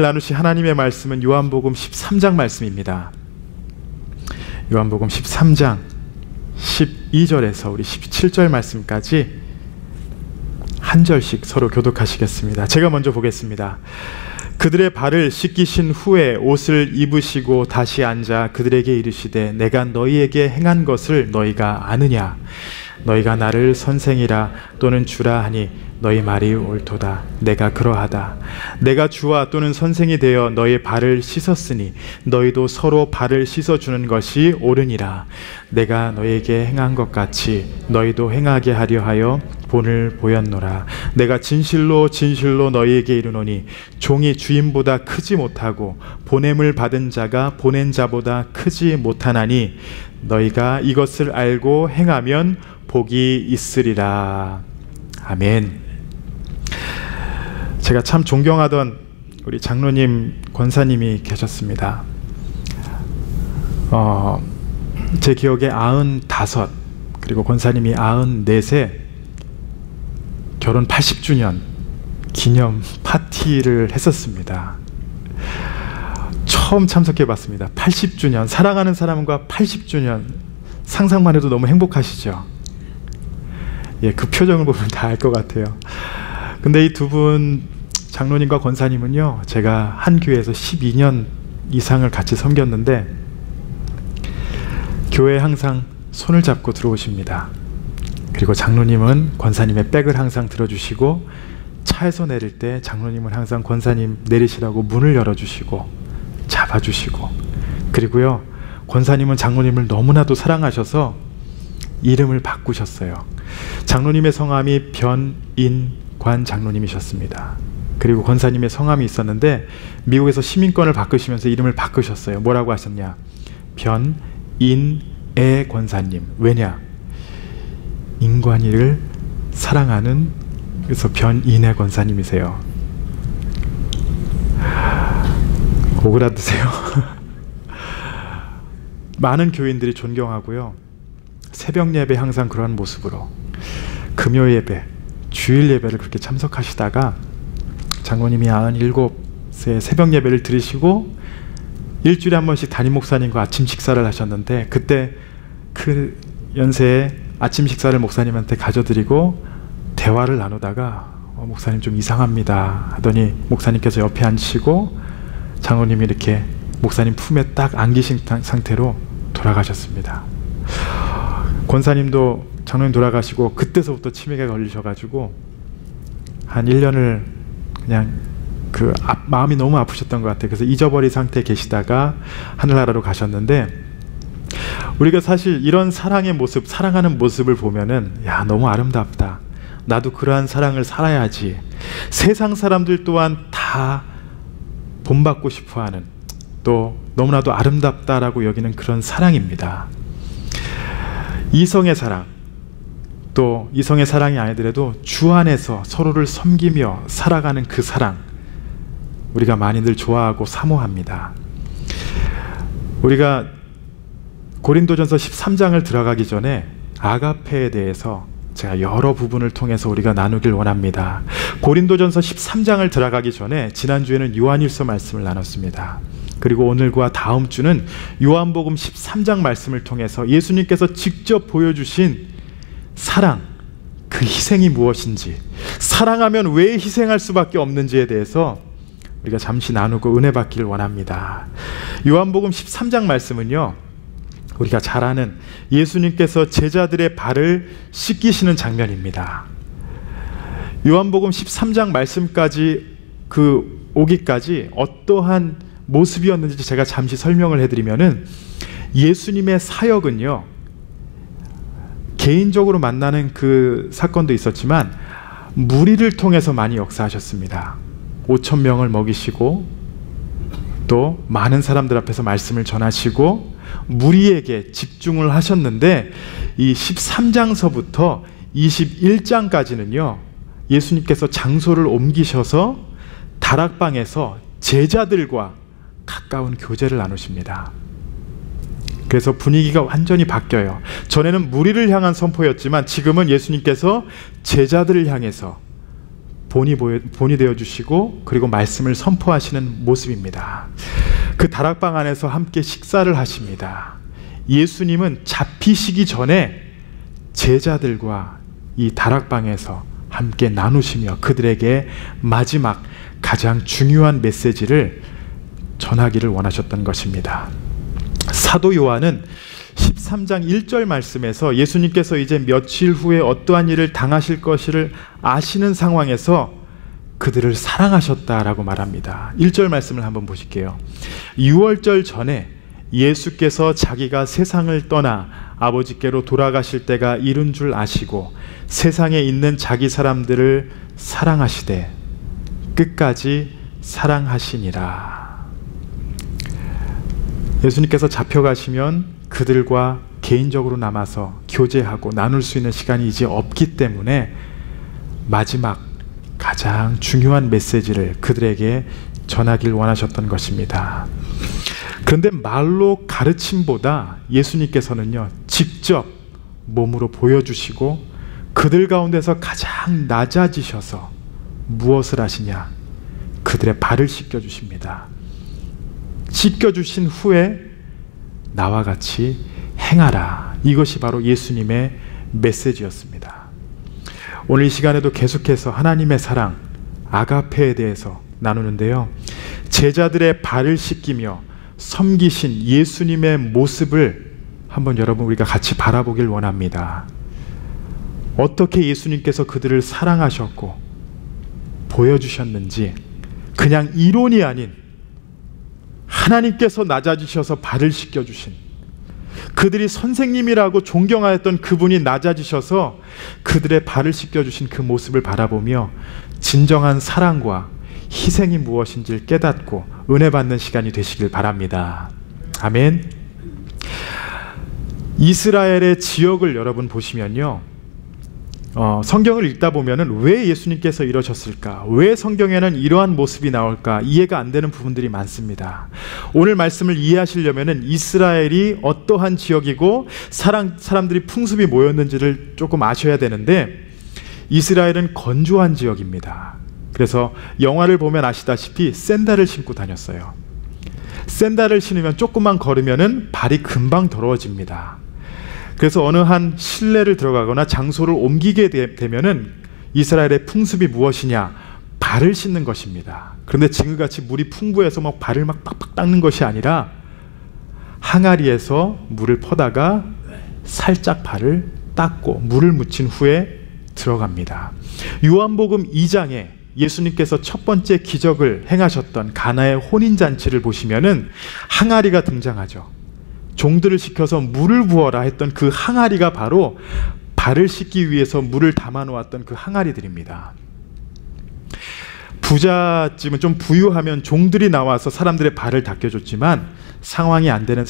나누신 하나님의 말씀은 요한복음 13장 말씀입니다. 요한복음 13장 12절에서 우리 17절 말씀까지 한 절씩 서로 교독하시겠습니다. 제가 먼저 보겠습니다. 그들의 발을 씻기신 후에 옷을 입으시고 다시 앉아 그들에게 이르시되 내가 너희에게 행한 것을 너희가 아느냐? 너희가 나를 선생이라 또는 주라 하니 너희 말이 옳도다. 내가 그러하다. 내가 주와 또는 선생이 되어 너희 발을 씻었으니 너희도 서로 발을 씻어주는 것이 옳으니라. 내가 너희에게 행한 것 같이 너희도 행하게 하려 하여 본을 보였노라. 내가 진실로 진실로 너희에게 이르노니 종이 주인보다 크지 못하고 보냄을 받은 자가 보낸 자보다 크지 못하나니 너희가 이것을 알고 행하면 복이 있으리라. 아멘. 제가 참 존경하던 우리 장로님, 권사님이 계셨습니다. 제 기억에 95, 그리고 권사님이 94세 결혼 80주년 기념 파티를 했었습니다. 처음 참석해 봤습니다. 80주년, 사랑하는 사람과 80주년, 상상만 해도 너무 행복하시죠? 예, 그 표정을 보면 다 알 것 같아요. 근데 이 두 분, 장로님과 권사님은요, 제가 한 교회에서 12년 이상을 같이 섬겼는데 교회에 항상 손을 잡고 들어오십니다. 그리고 장로님은 권사님의 백을 항상 들어주시고 차에서 내릴 때 장로님은 항상 권사님 내리시라고 문을 열어주시고 잡아주시고, 그리고요, 권사님은 장로님을 너무나도 사랑하셔서 이름을 바꾸셨어요. 장로님의 성함이 변인관 장로님이셨습니다. 그리고 권사님의 성함이 있었는데 미국에서 시민권을 바꾸시면서 이름을 바꾸셨어요. 뭐라고 하셨냐? 변인애 권사님. 왜냐? 인관이를 사랑하는, 그래서 변인애 권사님이세요. 오그라드세요. 많은 교인들이 존경하고요, 새벽 예배 항상 그러한 모습으로 금요 예배, 주일 예배를 그렇게 참석하시다가 장로님이 97세 새벽 예배를 드리시고 일주일에 한 번씩 담임 목사님과 아침 식사를 하셨는데, 그때 그 연세에 아침 식사를 목사님한테 가져드리고 대화를 나누다가 목사님 좀 이상합니다 하더니 목사님께서 옆에 앉으시고 장로님이 이렇게 목사님 품에 딱 안기신 상태로 돌아가셨습니다. 권사님도 장로님 돌아가시고 그때서부터 치매가 걸리셔가지고 한 1년을 그냥 마음이 너무 아프셨던 것 같아요. 그래서 잊어버린 상태에 계시다가 하늘나라로 가셨는데, 우리가 사실 이런 사랑의 모습, 사랑하는 모습을 보면은 야, 너무 아름답다, 나도 그러한 사랑을 살아야지, 세상 사람들 또한 다 본받고 싶어하는, 또 너무나도 아름답다라고 여기는 그런 사랑입니다. 이성의 사랑, 또 이성의 사랑이 아니더라도 주 안에서 서로를 섬기며 살아가는 그 사랑, 우리가 많이들 좋아하고 사모합니다. 우리가 고린도전서 13장을 들어가기 전에 아가페에 대해서 제가 여러 부분을 통해서 우리가 나누길 원합니다. 고린도전서 13장을 들어가기 전에 지난주에는 요한일서 말씀을 나눴습니다. 그리고 오늘과 다음 주는 요한복음 13장 말씀을 통해서 예수님께서 직접 보여주신 사랑, 그 희생이 무엇인지, 사랑하면 왜 희생할 수밖에 없는지에 대해서 우리가 잠시 나누고 은혜 받기를 원합니다. 요한복음 13장 말씀은요, 우리가 잘 아는 예수님께서 제자들의 발을 씻기시는 장면입니다. 요한복음 13장 말씀까지 오기까지 어떠한 모습이었는지 제가 잠시 설명을 해드리면은, 예수님의 사역은요, 개인적으로 만나는 그 사건도 있었지만 무리를 통해서 많이 역사하셨습니다. 5,000명을 먹이시고 또 많은 사람들 앞에서 말씀을 전하시고 무리에게 집중을 하셨는데, 이 13장서부터 21장까지는요 예수님께서 장소를 옮기셔서 다락방에서 제자들과 가까운 교제를 나누십니다. 그래서 분위기가 완전히 바뀌어요. 전에는 무리를 향한 선포였지만 지금은 예수님께서 제자들을 향해서 본이 되어주시고 그리고 말씀을 선포하시는 모습입니다. 그 다락방 안에서 함께 식사를 하십니다. 예수님은 잡히시기 전에 제자들과 이 다락방에서 함께 나누시며 그들에게 마지막 가장 중요한 메시지를 전하기를 원하셨던 것입니다. 사도 요한은 13장 1절 말씀에서 예수님께서 이제 며칠 후에 어떠한 일을 당하실 것을 아시는 상황에서 그들을 사랑하셨다라고 말합니다. 1절 말씀을 한번 보실게요. 6월절 전에 예수께서 자기가 세상을 떠나 아버지께로 돌아가실 때가 이른 줄 아시고 세상에 있는 자기 사람들을 사랑하시되 끝까지 사랑하시니라. 예수님께서 잡혀가시면 그들과 개인적으로 남아서 교제하고 나눌 수 있는 시간이 이제 없기 때문에 마지막 가장 중요한 메시지를 그들에게 전하길 원하셨던 것입니다. 그런데 말로 가르침보다 예수님께서는요, 직접 몸으로 보여주시고 그들 가운데서 가장 낮아지셔서 무엇을 하시냐? 그들의 발을 씻겨주십니다. 씻겨주신 후에 나와 같이 행하라. 이것이 바로 예수님의 메시지였습니다. 오늘 이 시간에도 계속해서 하나님의 사랑, 아가페에 대해서 나누는데요. 제자들의 발을 씻기며 섬기신 예수님의 모습을 한번 여러분 우리가 같이 바라보길 원합니다. 어떻게 예수님께서 그들을 사랑하셨고 보여주셨는지, 그냥 이론이 아닌 하나님께서 낮아지셔서 발을 씻겨주신, 그들이 선생님이라고 존경하였던 그분이 낮아지셔서 그들의 발을 씻겨주신 그 모습을 바라보며 진정한 사랑과 희생이 무엇인지를 깨닫고 은혜 받는 시간이 되시길 바랍니다. 아멘. 이스라엘의 지역을 여러분 보시면요, 성경을 읽다 보면은 왜 예수님께서 이러셨을까? 왜 성경에는 이러한 모습이 나올까? 이해가 안 되는 부분들이 많습니다. 오늘 말씀을 이해하시려면은 이스라엘이 어떠한 지역이고 사람들이 풍습이 뭐였는지를 조금 아셔야 되는데, 이스라엘은 건조한 지역입니다. 그래서 영화를 보면 아시다시피 샌들을 신고 다녔어요. 샌들을 신으면 조금만 걸으면은 발이 금방 더러워집니다. 그래서 어느 한 실내를 들어가거나 장소를 옮기게 되면은 이스라엘의 풍습이 무엇이냐? 발을 씻는 것입니다. 그런데 지금같이 물이 풍부해서 막 발을 막 빡빡 닦는 것이 아니라 항아리에서 물을 퍼다가 살짝 발을 닦고 물을 묻힌 후에 들어갑니다. 요한복음 2장에 예수님께서 첫 번째 기적을 행하셨던 가나의 혼인잔치를 보시면은 항아리가 등장하죠. 종들을 시켜서 물을 부어라 했던 그 항아리가 바로 발을 씻기 위해서 물을 담아 놓았던 그 항아리들입니다. 부잣집은 좀 부유하면 종들이 나와서 사람들의 발을 닦여줬지만 상황이 안 되는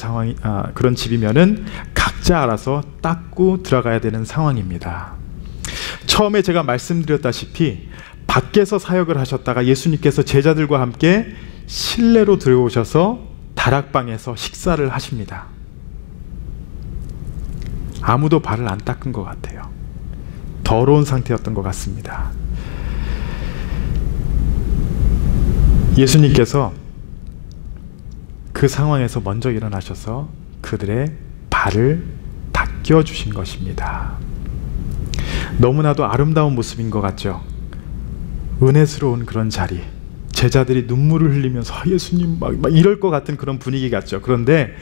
그런 집이면은 각자 알아서 닦고 들어가야 되는 상황입니다. 처음에 제가 말씀드렸다시피 밖에서 사역을 하셨다가 예수님께서 제자들과 함께 실내로 들어오셔서 다락방에서 식사를 하십니다. 아무도 발을 안 닦은 것 같아요. 더러운 상태였던 것 같습니다. 예수님께서 그 상황에서 먼저 일어나셔서 그들의 발을 닦여주신 것입니다. 너무나도 아름다운 모습인 것 같죠? 은혜스러운 그런 자리, 제자들이 눈물을 흘리면서 예수님 막 이럴 것 같은 그런 분위기 같죠. 그런데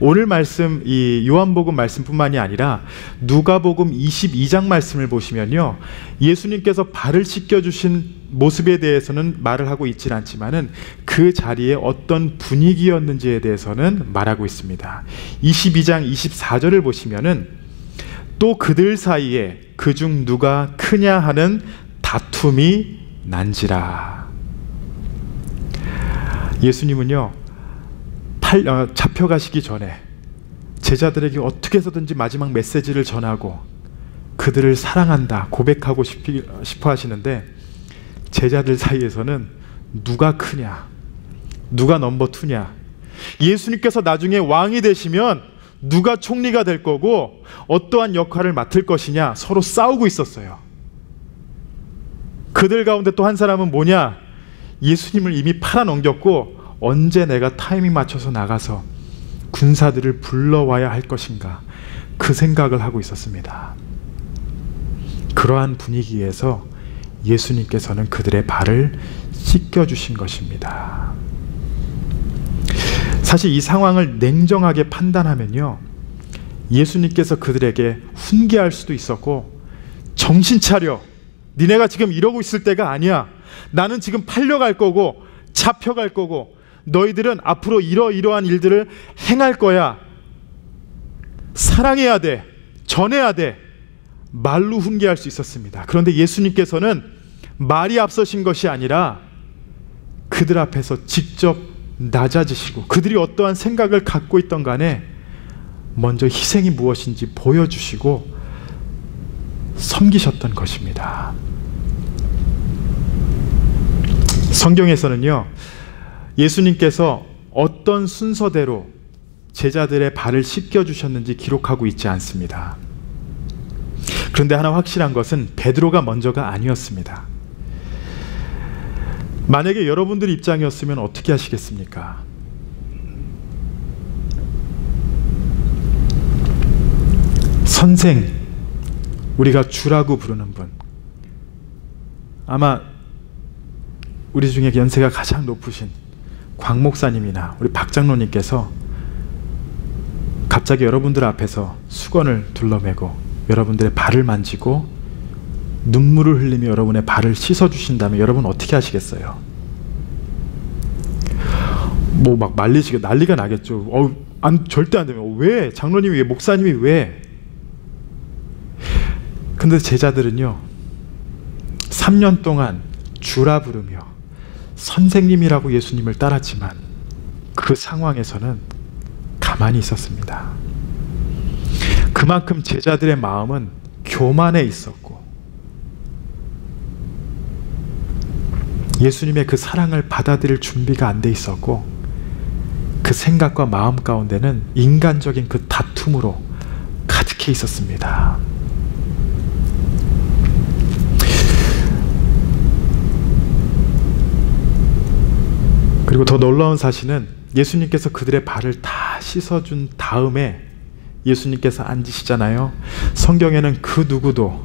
오늘 말씀, 이 요한복음 말씀뿐만이 아니라 누가복음 22장 말씀을 보시면요, 예수님께서 발을 씻겨주신 모습에 대해서는 말을 하고 있진 않지만은 그 자리에 어떤 분위기였는지에 대해서는 말하고 있습니다. 22장 24절을 보시면은 또 그들 사이에 그중 누가 크냐 하는 다툼이 난지라. 예수님은요, 잡혀가시기 전에 제자들에게 어떻게 해서든지 마지막 메시지를 전하고 그들을 사랑한다 고백하고 싶어 하시는데, 제자들 사이에서는 누가 크냐, 누가 넘버 투냐, 예수님께서 나중에 왕이 되시면 누가 총리가 될 거고 어떠한 역할을 맡을 것이냐 서로 싸우고 있었어요. 그들 가운데 또 한 사람은 뭐냐? 예수님을 이미 팔아넘겼고 언제 내가 타이밍 맞춰서 나가서 군사들을 불러와야 할 것인가, 그 생각을 하고 있었습니다. 그러한 분위기에서 예수님께서는 그들의 발을 씻겨주신 것입니다. 사실 이 상황을 냉정하게 판단하면요, 예수님께서 그들에게 훈계할 수도 있었고, 정신 차려, 니네가 지금 이러고 있을 때가 아니야, 나는 지금 팔려갈 거고 잡혀갈 거고 너희들은 앞으로 이러이러한 일들을 행할 거야, 사랑해야 돼, 전해야 돼, 말로 훈계할 수 있었습니다. 그런데 예수님께서는 말이 앞서신 것이 아니라 그들 앞에서 직접 낮아지시고 그들이 어떠한 생각을 갖고 있던 간에 먼저 희생이 무엇인지 보여주시고 섬기셨던 것입니다. 성경에서는요, 예수님께서 어떤 순서대로 제자들의 발을 씻겨주셨는지 기록하고 있지 않습니다. 그런데 하나 확실한 것은 베드로가 먼저가 아니었습니다. 만약에 여러분들 입장이었으면 어떻게 하시겠습니까? 선생, 우리가 주라고 부르는 분, 아마 우리 중에 연세가 가장 높으신 광 목사님이나 우리 박 장로님께서 갑자기 여러분들 앞에서 수건을 둘러매고 여러분들의 발을 만지고 눈물을 흘리며 여러분의 발을 씻어주신다면 여러분 어떻게 하시겠어요? 뭐 막 말리시고 난리가 나겠죠. 절대 안 되면, 왜? 장로님이 왜? 목사님이 왜? 근데 제자들은요, 3년 동안 주라 부르며 선생님이라고 예수님을 따랐지만 그 상황에서는 가만히 있었습니다. 그만큼 제자들의 마음은 교만해 있었고 예수님의 그 사랑을 받아들일 준비가 안 돼 있었고, 그 생각과 마음 가운데는 인간적인 그 다툼으로 가득해 있었습니다. 그리고 더 놀라운 사실은 예수님께서 그들의 발을 다 씻어준 다음에 예수님께서 앉으시잖아요. 성경에는 그 누구도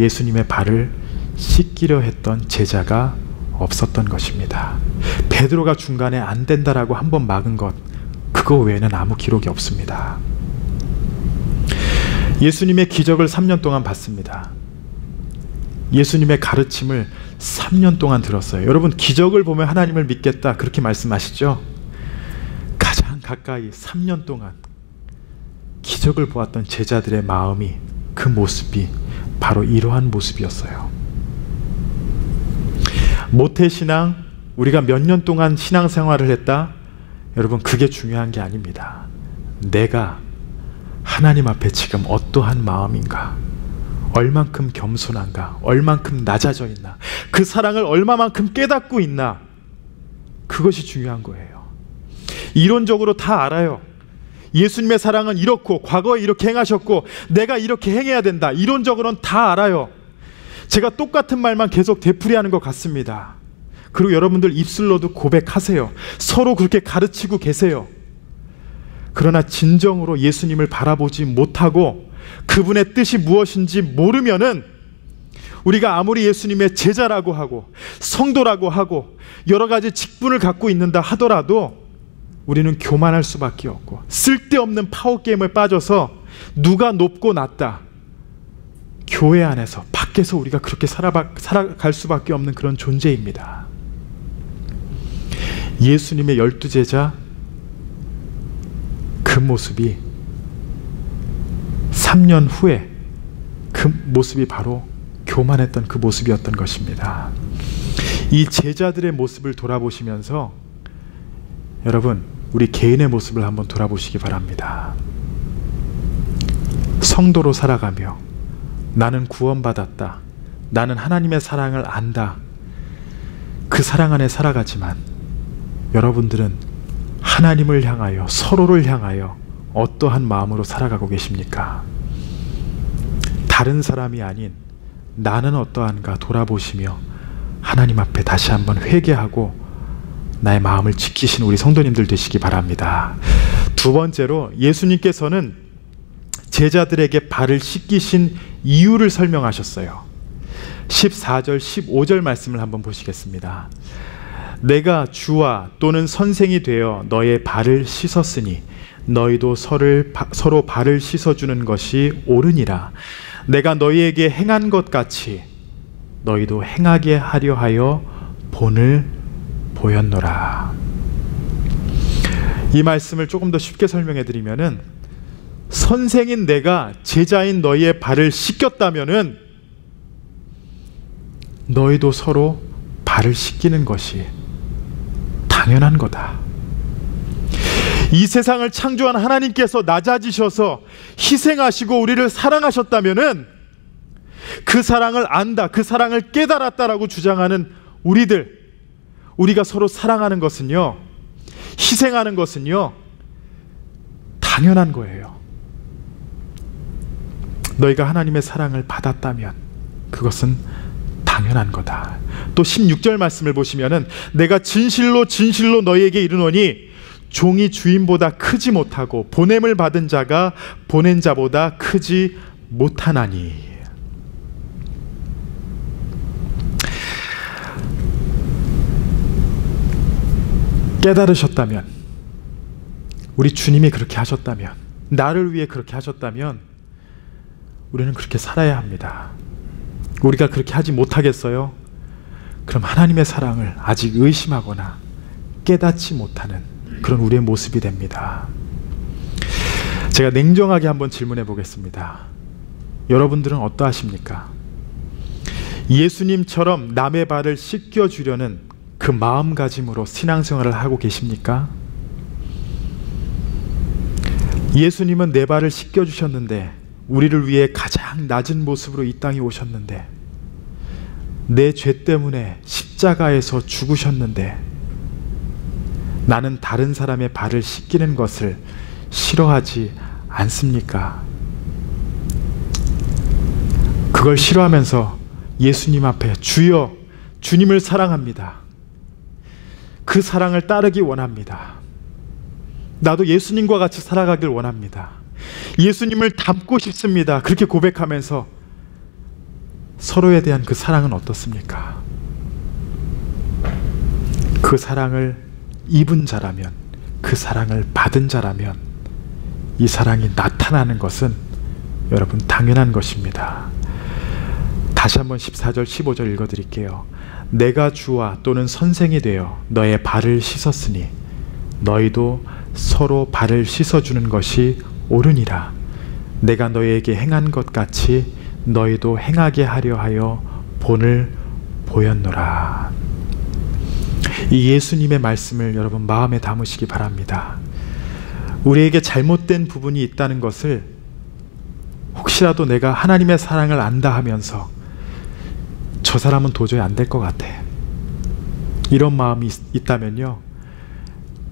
예수님의 발을 씻기려 했던 제자가 없었던 것입니다. 베드로가 중간에 안 된다라고 한 번 막은 것, 그거 외에는 아무 기록이 없습니다. 예수님의 기적을 3년 동안 봤습니다. 예수님의 가르침을 3년 동안 들었어요. 여러분, 기적을 보면 하나님을 믿겠다 그렇게 말씀하시죠? 가장 가까이 3년 동안 기적을 보았던 제자들의 마음이, 그 모습이 바로 이러한 모습이었어요. 모태신앙, 우리가 몇 년 동안 신앙생활을 했다, 여러분 그게 중요한 게 아닙니다. 내가 하나님 앞에 지금 어떠한 마음인가, 얼만큼 겸손한가, 얼만큼 낮아져 있나, 그 사랑을 얼마만큼 깨닫고 있나, 그것이 중요한 거예요. 이론적으로 다 알아요. 예수님의 사랑은 이렇고 과거에 이렇게 행하셨고 내가 이렇게 행해야 된다, 이론적으로는 다 알아요. 제가 똑같은 말만 계속 되풀이하는 것 같습니다. 그리고 여러분들 입술로도 고백하세요. 서로 그렇게 가르치고 계세요. 그러나 진정으로 예수님을 바라보지 못하고 그분의 뜻이 무엇인지 모르면은 우리가 아무리 예수님의 제자라고 하고 성도라고 하고 여러 가지 직분을 갖고 있는다 하더라도 우리는 교만할 수밖에 없고 쓸데없는 파워게임에 빠져서 누가 높고 낮다, 교회 안에서 밖에서 우리가 그렇게 살아갈 수밖에 없는 그런 존재입니다. 예수님의 12제자, 그 모습이 3년 후에 그 모습이 바로 교만했던 그 모습이었던 것입니다. 이 제자들의 모습을 돌아보시면서 여러분, 우리 개인의 모습을 한번 돌아보시기 바랍니다. 성도로 살아가며 나는 구원받았다, 나는 하나님의 사랑을 안다, 그 사랑 안에 살아가지만 여러분들은 하나님을 향하여, 서로를 향하여 어떠한 마음으로 살아가고 계십니까? 다른 사람이 아닌 나는 어떠한가 돌아보시며 하나님 앞에 다시 한번 회개하고 나의 마음을 지키신 우리 성도님들 되시기 바랍니다. 두 번째로 예수님께서는 제자들에게 발을 씻기신 이유를 설명하셨어요. 14절 15절 말씀을 한번 보시겠습니다. 내가 주와 또는 선생이 되어 너의 발을 씻었으니 너희도 서로 발을 씻어주는 것이 옳으니라. 내가 너희에게 행한 것 같이 너희도 행하게 하려 하여 본을 보였노라. 이 말씀을 조금 더 쉽게 설명해 드리면은, 선생인 내가 제자인 너희의 발을 씻겼다면은 너희도 서로 발을 씻기는 것이 당연한 거다. 이 세상을 창조한 하나님께서 낮아지셔서 희생하시고 우리를 사랑하셨다면은 그 사랑을 안다, 그 사랑을 깨달았다라고 주장하는 우리가 서로 사랑하는 것은요, 희생하는 것은요, 당연한 거예요. 너희가 하나님의 사랑을 받았다면 그것은 당연한 거다. 또 16절 말씀을 보시면은, 내가 진실로 진실로 너희에게 이르노니 종이 주인보다 크지 못하고 보냄을 받은 자가 보낸 자보다 크지 못하나니. 깨달으셨다면, 우리 주님이 그렇게 하셨다면, 나를 위해 그렇게 하셨다면 우리는 그렇게 살아야 합니다. 우리가 그렇게 하지 못하겠어요? 그럼 하나님의 사랑을 아직 의심하거나 깨닫지 못하는 그런 우리의 모습이 됩니다. 제가 냉정하게 한번 질문해 보겠습니다. 여러분들은 어떠하십니까? 예수님처럼 남의 발을 씻겨주려는 그 마음가짐으로 신앙생활을 하고 계십니까? 예수님은 내 발을 씻겨주셨는데, 우리를 위해 가장 낮은 모습으로 이 땅에 오셨는데, 내 죄 때문에 십자가에서 죽으셨는데, 나는 다른 사람의 발을 씻기는 것을 싫어하지 않습니까? 그걸 싫어하면서 예수님 앞에 주여, 주님을 사랑합니다. 그 사랑을 따르기 원합니다. 나도 예수님과 같이 살아가길 원합니다. 예수님을 닮고 싶습니다. 그렇게 고백하면서 서로에 대한 그 사랑은 어떻습니까? 그 사랑을 입은 자라면, 그 사랑을 받은 자라면 이 사랑이 나타나는 것은 여러분 당연한 것입니다. 다시 한번 14절 15절 읽어드릴게요. 내가 주와 또는 선생이 되어 너의 발을 씻었으니 너희도 서로 발을 씻어주는 것이 옳으니라. 내가 너희에게 행한 것 같이 너희도 행하게 하려 하여 본을 보였노라. 이 예수님의 말씀을 여러분 마음에 담으시기 바랍니다. 우리에게 잘못된 부분이 있다는 것을, 혹시라도 내가 하나님의 사랑을 안다 하면서 저 사람은 도저히 안 될 것 같아, 이런 마음이 있다면요,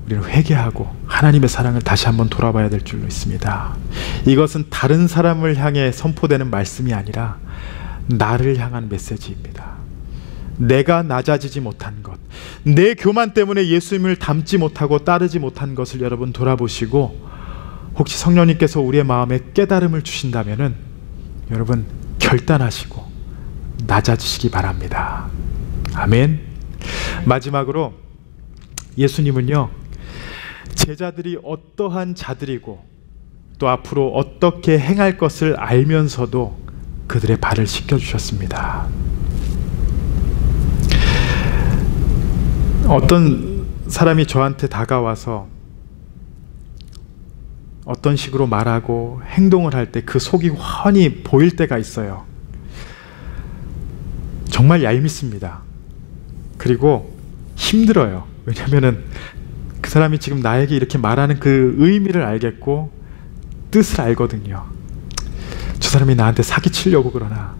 우리는 회개하고 하나님의 사랑을 다시 한번 돌아봐야 될 줄로 있습니다. 이것은 다른 사람을 향해 선포되는 말씀이 아니라 나를 향한 메시지입니다. 내가 낮아지지 못한 것, 내 교만 때문에 예수님을 닮지 못하고 따르지 못한 것을 여러분 돌아보시고, 혹시 성령님께서 우리의 마음에 깨달음을 주신다면은 여러분 결단하시고 낮아지시기 바랍니다. 아멘. 마지막으로 예수님은요, 제자들이 어떠한 자들이고 또 앞으로 어떻게 행할 것을 알면서도 그들의 발을 씻겨주셨습니다. 어떤 사람이 저한테 다가와서 어떤 식으로 말하고 행동을 할 때 그 속이 훤히 보일 때가 있어요. 정말 얄밉습니다. 그리고 힘들어요. 왜냐하면 그 사람이 지금 나에게 이렇게 말하는 그 의미를 알겠고 뜻을 알거든요. 저 사람이 나한테 사기치려고 그러나,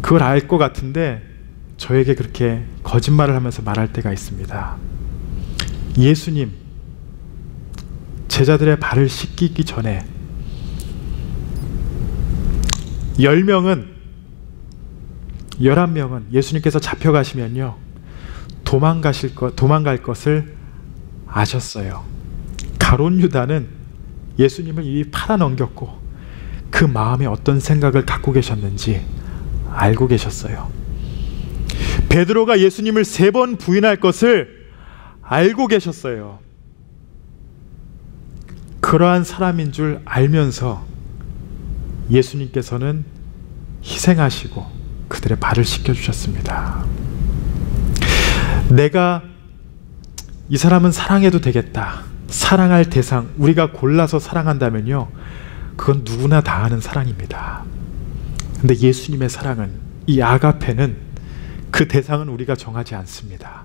그걸 알 것 같은데 저에게 그렇게 거짓말을 하면서 말할 때가 있습니다. 예수님, 제자들의 발을 씻기기 전에 10명은 11명은 예수님께서 잡혀가시면요, 도망갈 것을 아셨어요. 가룟 유다는 예수님을 이미 팔아넘겼고 그 마음에 어떤 생각을 갖고 계셨는지 알고 계셨어요. 베드로가 예수님을 3번 부인할 것을 알고 계셨어요. 그러한 사람인 줄 알면서 예수님께서는 희생하시고 그들의 발을 씻겨주셨습니다. 내가 이 사람은 사랑해도 되겠다, 사랑할 대상, 우리가 골라서 사랑한다면요, 그건 누구나 다 아는 사랑입니다. 근데 예수님의 사랑은, 이 아가페는, 그 대상은 우리가 정하지 않습니다.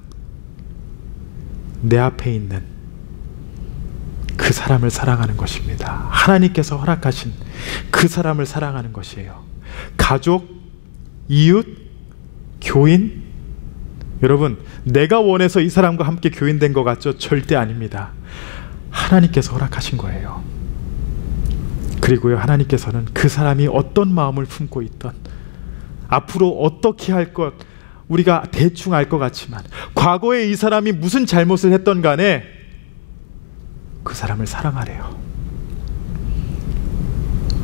내 앞에 있는 그 사람을 사랑하는 것입니다. 하나님께서 허락하신 그 사람을 사랑하는 것이에요. 가족, 이웃, 교인, 여러분, 내가 원해서 이 사람과 함께 교인된 것 같죠? 절대 아닙니다. 하나님께서 허락하신 거예요. 그리고요, 하나님께서는 그 사람이 어떤 마음을 품고 있던, 앞으로 어떻게 할 것, 우리가 대충 알 것 같지만 과거에 이 사람이 무슨 잘못을 했던 간에 그 사람을 사랑하래요.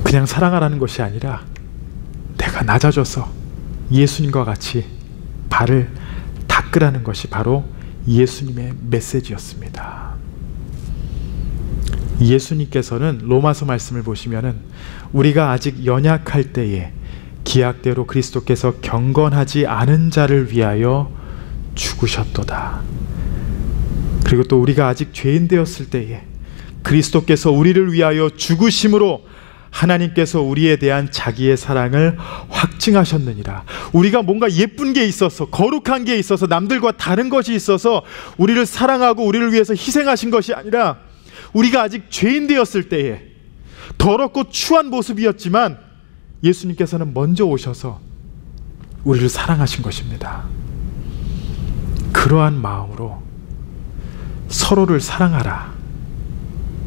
그냥 사랑하라는 것이 아니라 내가 낮아져서 예수님과 같이 발을 닦으라는 것이 바로 예수님의 메시지였습니다. 예수님께서는 로마서 말씀을 보시면은 우리가 아직 연약할 때에 기약대로 그리스도께서 경건하지 않은 자를 위하여 죽으셨도다. 그리고 또 우리가 아직 죄인 되었을 때에 그리스도께서 우리를 위하여 죽으심으로 하나님께서 우리에 대한 자기의 사랑을 확증하셨느니라. 우리가 뭔가 예쁜 게 있어서, 거룩한 게 있어서, 남들과 다른 것이 있어서 우리를 사랑하고 우리를 위해서 희생하신 것이 아니라, 우리가 아직 죄인 되었을 때에 더럽고 추한 모습이었지만 예수님께서는 먼저 오셔서 우리를 사랑하신 것입니다. 그러한 마음으로 서로를 사랑하라,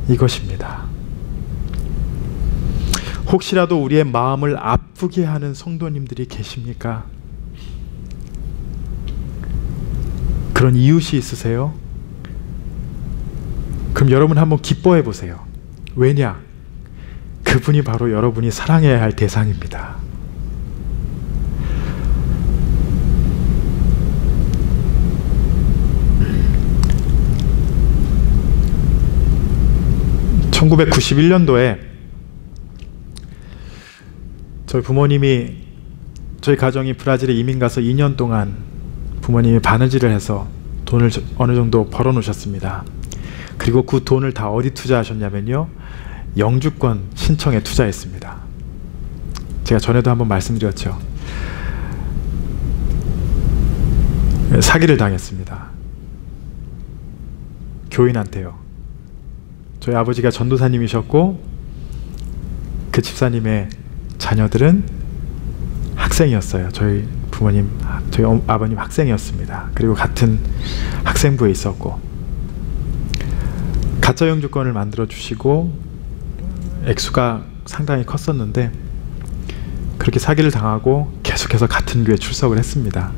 이것입니다. 혹시라도 우리의 마음을 아프게 하는 성도님들이 계십니까? 그런 이웃이 있으세요? 그럼 여러분 한번 기뻐해 보세요. 왜냐? 그분이 바로 여러분이 사랑해야 할 대상입니다. (1991년도에) 저희 부모님이, 저희 가정이 브라질에 이민 가서 2년 동안 부모님이 바느질을 해서 돈을 어느 정도 벌어 놓으셨습니다. 그리고 그 돈을 다 어디 투자하셨냐면요, 영주권 신청에 투자했습니다. 제가 전에도 한번 말씀드렸죠. 사기를 당했습니다. 교인한테요. 저희 아버지가 전도사님이셨고 그 집사님의 자녀들은 학생이었어요. 저희 부모님, 저희 아버님 학생이었습니다. 그리고 같은 학생부에 있었고, 가짜 영주권을 만들어 주시고 액수가 상당히 컸었는데 그렇게 사기를 당하고 계속해서 같은 교회에 출석을 했습니다.